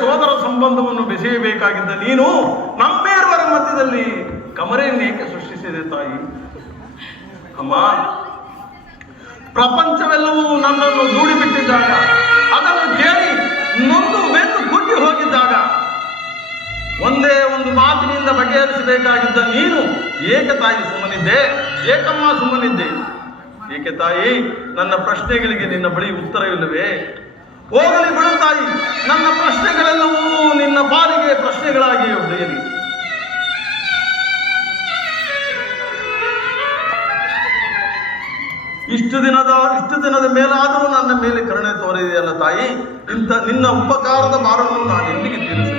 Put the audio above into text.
ಸೋದರ ಸಂಬಂಧವನ್ನು ಬೆಸೆಯಬೇಕಾಗಿದ್ದ ನೀನು ನಮ್ಮೇರುವರ ಮಧ್ಯದಲ್ಲಿ ಕಮರೆಯನ್ನೇಕೆ ಸೃಷ್ಟಿಸಿದೆ ತಾಯಿ? ಅಮ್ಮ, ಪ್ರಪಂಚವೆಲ್ಲವೂ ನನ್ನನ್ನು ದೂಡಿಬಿಟ್ಟಿದ್ದಾಗ, ಅದನ್ನು ಕೇಳಿ ನೊಂದು ಬೆಂದು ಕುಗ್ಗಿ ಹೋಗಿದ್ದಾಗ ಒಂದೇ ಒಂದು ಮಾತಿನಿಂದ ಬಗೆಹರಿಸಬೇಕಾಗಿದ್ದ ನೀನು ಏಕೆ ತಾಯಿ ಸುಮ್ಮನಿದ್ದೆ? ಏಕಮ್ಮ ಸುಮ್ಮನಿದ್ದೆ? ಏಕೆ ತಾಯಿ? ನನ್ನ ಪ್ರಶ್ನೆಗಳಿಗೆ ನಿನ್ನ ಬಳಿ ಉತ್ತರವಿಲ್ಲವೇ? ಹೋಗಲಿ ಬಿಡು ತಾಯಿ, ನನ್ನ ಪ್ರಶ್ನೆಗಳೆಲ್ಲವೂ ನಿನ್ನ ಪಾಲಿಗೆ ಪ್ರಶ್ನೆಗಳಾಗಿ ಉಳಿಯಲಿ. ಇಷ್ಟು ದಿನದ ಮೇಲಾದರೂ ನನ್ನ ಮೇಲೆ ಕರುಣೆ ತೋರಿದೆಯಲ್ಲ ತಾಯಿ, ನಿನ್ನ ಉಪಕಾರದ ಭಾರವನ್ನು ನಾನು ಎಂದಿಗೆ ತೀರಿಸಲಿ?